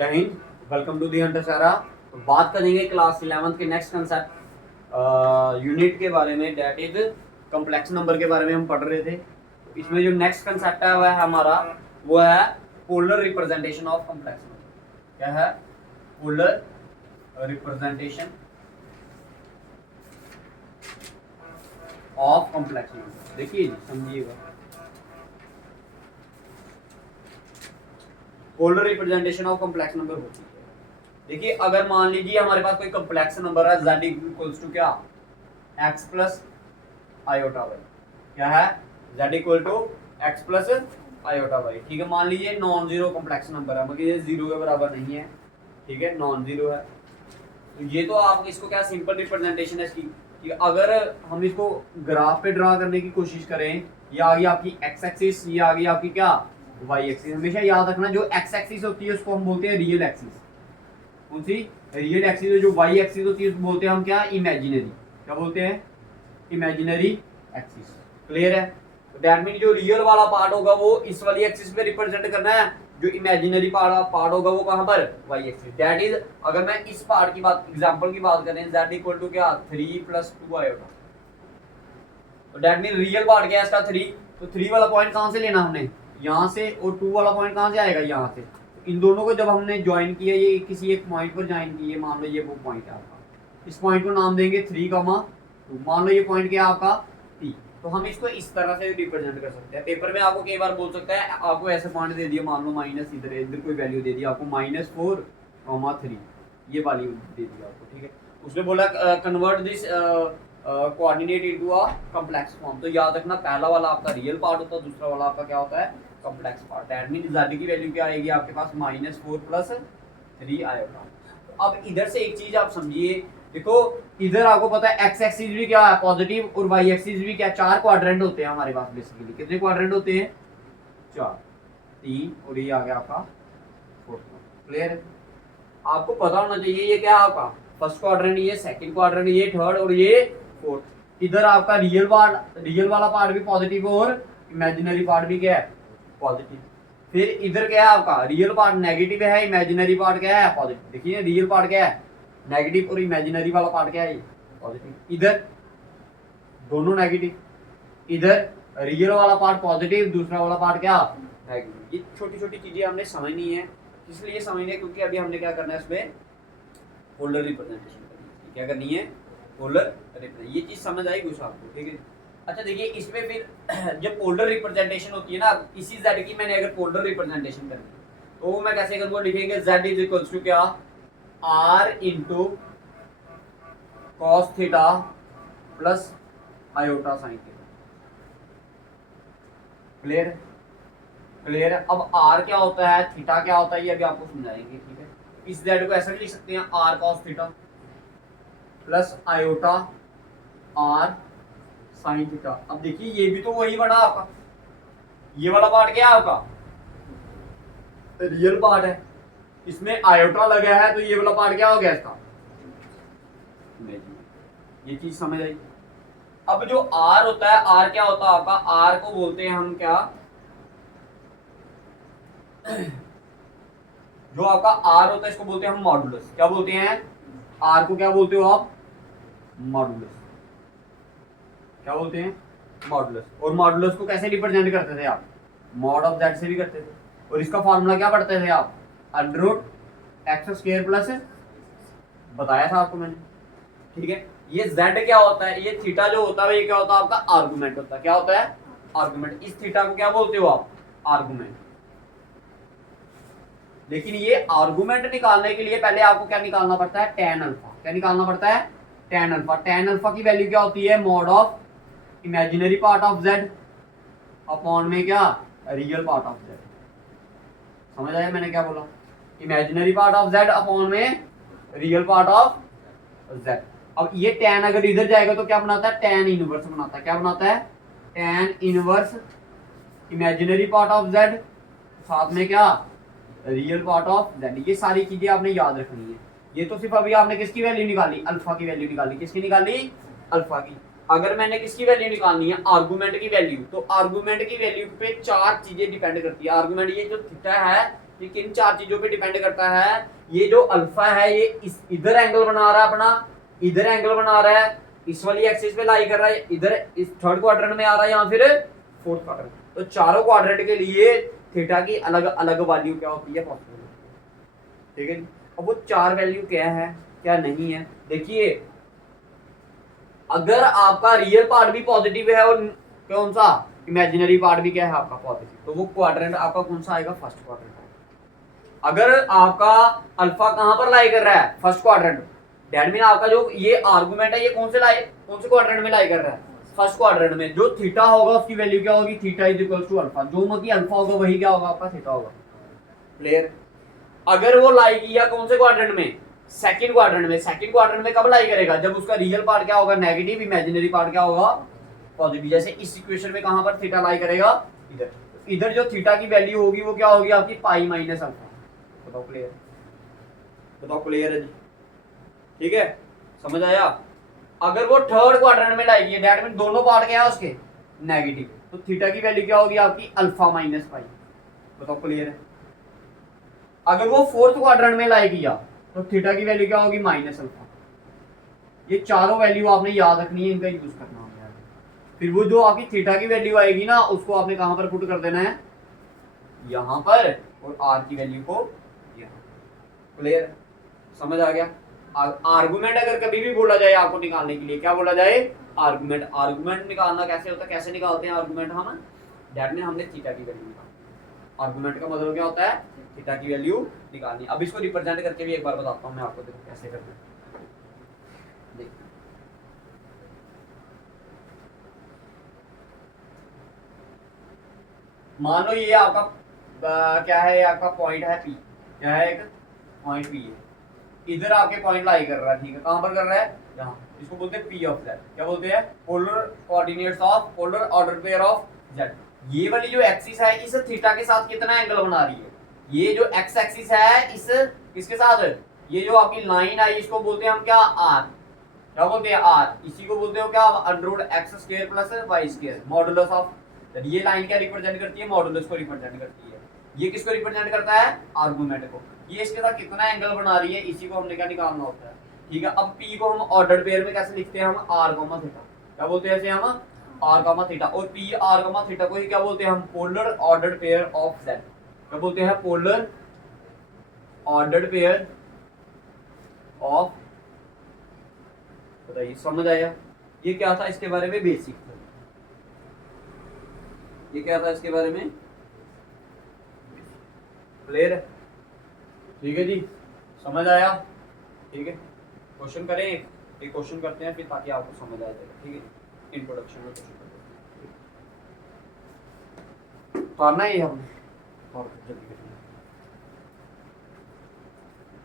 जय Hind, welcome to the hunter सारा। तो बात करेंगे क्लास 11th के नेक्स्ट कंसेप्ट यूनिट के बारे में, डेट इज कम्प्लेक्स नंबर के बारे में हम पढ़ रहे थे। तो इसमें जो नेक्स्ट कंसेप्ट है वह है हमारा, वो है polar representation of complex number. क्या है? Polar representation of complex number. देखिए जी, समझिएगा। Polar representation of complex number होती है। देखिए, अगर मान लीजिए हमारे पास कोई कम्प्लेक्स नंबर है z इक्वल्स टू क्या, x प्लस आयोटा वाई। क्या है? z equal to x plus iota y. ठीक है, मान लीजिए नॉन जीरो कम्प्लेक्स नंबर है, मतलब ये जीरो के बराबर नहीं है। ठीक है, नॉन जीरो है। तो ये तो आप इसको क्या सिंपल रिप्रेजेंटेशन है इसकी कि अगर हम इसको ग्राफ पे ड्रा करने की कोशिश करें, ये आ गई आपकी x एक्सिस, ये आ गई आपकी क्या, y एक्सिस। हमेशा याद रखना, जो x एक्सिस होती है उसको हम बोलते हैं रियल एक्सिस। कौन सी? Real axis. जो y एक्सिस होती है उसको बोलते हैं हम क्या, इमेजिनरी। क्या बोलते हैं? Imaginary axis. क्लियर है? तो दैट मीन जो रियल वाला पार्ट होगा वो इस वाली एक्सिस पे रिप्रेजेंट करना है, जो इमेजिनरी पार्ट होगा वो कहां पर, y एक्सिस। दैट इज, अगर मैं इस पार्ट की बात, एग्जांपल की बात करें, z इक्वल टू क्या, 3 + 2 आयोटा। तो दैट मीन रियल पार्ट क्या है इसका, 3। तो 3 वाला पॉइंट कहां से लेना हमने, यहां से, और 2 वाला पॉइंट कहां से आएगा, यहां से। इन दोनों को जब हमने ज्वाइन किया, ये किसी एक पॉइंट पर ज्वाइन किए, मान लो ये वो पॉइंट है आपका, इस पॉइंट को नाम देंगे 3, मान लो ये पॉइंट क्या है आपका, P। तो हम इसको इस तरह से रिप्रेजेंट कर सकते हैं। पेपर में आपको कई बार बोल सकता है, आपको ऐसे पॉइंट दे दिया, मान लो माइनस, इधर कोई वैल्यू दे दी आपको -4, 3, ये वैल्यू दे दी आपको। ठीक है, उसने बोला convert this coordinate into a complex form. तो याद रखना, पहला वाला आपका रियल पार्ट होता है, दूसरा वाला आपका क्या होता है, complex part. That mean z की वैल्यू क्या आएगी आपके पास, -4 + 3 आयोटा। तो अब इधर से एक चीज आप समझिए, देखो इधर आपको पता है x एक्सिस भी क्या है, पॉजिटिव, और y एक्सिस भी क्या, 4 क्वाड्रेंट होते हैं हमारे पास बेसिकली। कितने क्वाड्रेंट होते हैं? 4, 3, और ये आ गया आपका 4। क्लियर? आपको पता होना चाहिए ये क्या है आपका फर्स्ट क्वाड्रेंट, ये सेकंड क्वाड्रेंट, ये थर्ड, और ये फोर्थ। इधर आपका रियल वाला पार्ट भी पॉजिटिव और इमेजिनरी पार्ट भी क्या है, पॉजिटिव। फिर इधर क्या है आपका, रियल पार्ट नेगेटिव है, इमेजिनरी पार्ट क्या है, पॉजिटिव। देखिए रियल पार्ट क्या है, नेगेटिव, और इमेजिनरी वाला पार्ट क्या है, ये पॉजिटिव। इधर दोनों नेगेटिव, इधर रियल वाला पार्ट पॉजिटिव, दूसरा वाला पार्ट क्या, नेगेटिव। ये छोटी छोटी चीजें हमने समझनी है, इसलिए समझने, क्योंकि अभी हमने क्या करना है इसमें, पोलर रिप्रेजेंटेशन करनी है। क्या करनी है, पोलर रिप्रेजेंटेशन। ये चीज समझ आई कुछ आपको? ठीक है। अच्छा देखिए, इसमें फिर जब पोलर रिप्रेजेंटेशन होती है ना, इसी z की मैंने अगर पोलर रिप्रेजेंटेशन करनी है तो वो मैं कैसे करूँगा, लिखेंगे z इज इक्वल्स टू क्या, r into cos theta plus iota sine theta. Clear? Clear है? अब r क्या होता है, थीटा क्या होता है, ये अभी आपको समझाएंगे। ठीक है, इस z को ऐसा भी लिख सकते हैं, r cos theta plus iota r sine theta. अब देखिए ये भी तो वही बना आपका, ये वाला पार्ट क्या है आपका, रियल पार्ट है, इसमें आयोटा लगा है, तो ये वाला पार्ट क्या हो गया इसका, ये चीज समझ आई। अब जो r होता है, r क्या होता है आपका, r को बोलते हैं हम क्या, जो आपका r होता है इसको बोलते हैं हम मॉडुलस। क्या बोलते हैं, r को क्या बोलते हो आप, मॉडुलस। क्या बोलते हैं, मॉडुलस। और मॉडुलस को कैसे रिप्रेजेंट करते थे आप, मॉड ऑफ z से भी करते थे। और इसका फार्मूला क्या पढ़ते थे आप, √x² प्लस, बताया था आपको मैंने। ठीक है, ये z क्या होता है, ये थीटा जो होता है ये क्या होता है आपका, आर्गुमेंट होता है। क्या होता है, आर्गुमेंट। इस थीटा को क्या बोलते हो आप, आर्गुमेंट। लेकिन ये आर्गुमेंट निकालने के लिए पहले आपको क्या निकालना पड़ता है, tan अल्फा। क्या निकालना पड़ता है, tan अल्फा। tan अल्फा की वैल्यू क्या होती है, mod of imaginary part of z upon में क्या, रियल पार्ट ऑफ z। समझ आया मैंने क्या बोला, imaginary part of z upon में रियल पार्ट ऑफ z। अब ये tan अगर इधर जाएगा तो क्या बनाता है, tan इनवर्स बनाता है। क्या बनाता है, tan inverse imaginary part of z, साथ में क्या, रियल पार्ट ऑफ z। ये सारी चीजें आपने याद रखनी है। ये तो सिर्फ अभी आपने किसकी वैल्यू निकाली, अल्फा की वैल्यू निकाली। किसकी निकाली, अल्फा की। अगर मैंने किसकी वैल्यू निकालनी है, आर्गुमेंट की वैल्यू, तो आर्गुमेंट की वैल्यू पे 4 चीजें डिपेंड करती है। आर्गुमेंट ये जो थीटा है ये किन चार चीजों पे डिपेंड करता है? ये जो अल्फा है ये इधर एंगल बना रहा है अपना, इधर एंगल बना रहा है, इस वाली एक्सिस पे लाई कर रहा है, इधर इस थर्ड क्वाड्रेंट में आ रहा है या फिर फोर्थ क्वाड्रेंट। तो चारों क्वाड्रेंट के लिए थीटा की अलग अलग वैल्यू क्या होती है, पॉसिबल। ठीक है, अब वो चार वैल्यू क्या है क्या नहीं है, देखिए अगर आपका रियल पार्ट भी पॉजिटिव है और कौन सा इमेजिनरी पार्ट भी क्या है आपका पॉजिटिव, तो वो क्वाड्रेंट आपका कौन सा आएगा, फर्स्ट क्वाड्रेंट आएगा। अगर आपका अल्फा कहां पर लाई कर रहा है, फर्स्ट क्वाड्रेंट, दैट मीन आपका जो ये आर्गुमेंट है ये कौन से क्वाड्रेंट में लाई कर रहा है, फर्स्ट क्वाड्रेंट में। जो थीटा होगा उसकी वैल्यू क्या होगी, theta is equal to alpha, जो मतलब अल्फा होगा वही क्या होगा आपका थीटा होगा। क्लियर? अगर वो लाई किया कौन से क्वाड्रेंट में, सेकंड क्वाड्रेंट में। सेकंड क्वाड्रेंट में कब लाई करेगा, जब उसका रियल पार्ट क्या होगा नेगेटिव, इमेजिनरी पार्ट क्या होगा पॉजिटिव। जैसे इस इक्वेशन में कहां पर थीटा लाई करेगा, इधर। इधर जो थीटा की वैल्यू होगी वो क्या होगी आपकी पाई माइनस अल्फा। बताओ क्लियर, बताओ क्लियर है जी? ठीक है, समझ आया? अगर वो थर्ड क्वाड्रेंट में लाई है, दैट मीन दोनों पार्ट क्या है उसके नेगेटिव, तो थीटा की वैल्यू क्या होगी आपकी अल्फा माइनस पाई। बताओ क्लियर है? अगर वो फोर्थ क्वाड्रेंट में लाई किया तो थीटा की वैल्यू क्या होगी माइनस अल्फा। ये चारों वैल्यू आपने याद रखनी है, इनका यूज करना होगा। फिर वो जो आपकी थीटा की वैल्यू आएगी ना उसको आपने कहां पर पुट कर देना है, यहां पर, और आर की वैल्यू को यहां। क्लियर? समझ आ गया? आर्गुमेंट अगर कभी भी बोला जाए आपको निकालने के लिए, क्या बोला जाए, आर्गुमेंट। आर्गुमेंट निकालना कैसे होता है, कैसे निकालते हैं आर्गुमेंट हम, दैट मीन हमने थीटा की वैल्यू निकाली। आर्गुमेंट का मतलब क्या होता है, थीटा की वैल्यू निकालनी। अब इसको रिप्रेजेंट करके भी एक बार बताता हूं मैं आपको, देखो कैसे करना है। मान लो ये आपका क्या है, ये आपका पॉइंट है पी, क्या है, एक पॉइंट पी है, इधर आपके पॉइंट लाई कर रहा है। ठीक है, कहां पर कर रहा है, यहाँ। इसको बोलते हैं पी ऑफ जेड। क्या बोलते हैं, polar coordinates of polar order pair of Z. ये वाली जो एक्सिस है इस थीटा के साथ कितना एंगल बना रही है, ये जो एक्स एक्सिस है इस किसके साथ, ये जो आपकी लाइन है इसको बोलते हैं हम क्या, आर। क्या बोलते हैं, आर। इसी को बोलते हो क्या, under x square plus y square, modulus of. ये लाइन क्या रिप्रेजेंट करती है, मॉडुलस को रिप्रेजेंट करती है। ये किसको रिप्रेजेंट करता है, आर्गुमेंट को। ये इसके साथ कितना एंगल बना रही है, इसी को हमने क्या निकालना होता है। ठीक है, अब P को हम ऑर्डर पेयर में कैसे लिखते हैं, हम आर कॉमा थीटा। क्या बोलते हैं ऐसे हम, आर कॉमा थीटा। और पी आर कॉमा थीटा को ही क्या बोलते हैं हम, polar order pair of Z. क्या बोलते हैं, पोलर ऑर्डर पेयर ऑफ। बताइए समझ आया? ये क्या था, इसके बारे में बेसिक था। ये क्या था इसके बारे में, क्लियर है? ठीक है जी, समझ आया? ठीक है, क्वेश्चन करें, एक क्वेश्चन करते हैं फिर, ताकि आपको समझ आ जाएगा। ठीक है, इंट्रोडक्शन में क्वेश्चन करते हैं, तो आना ही हमने और जल्दी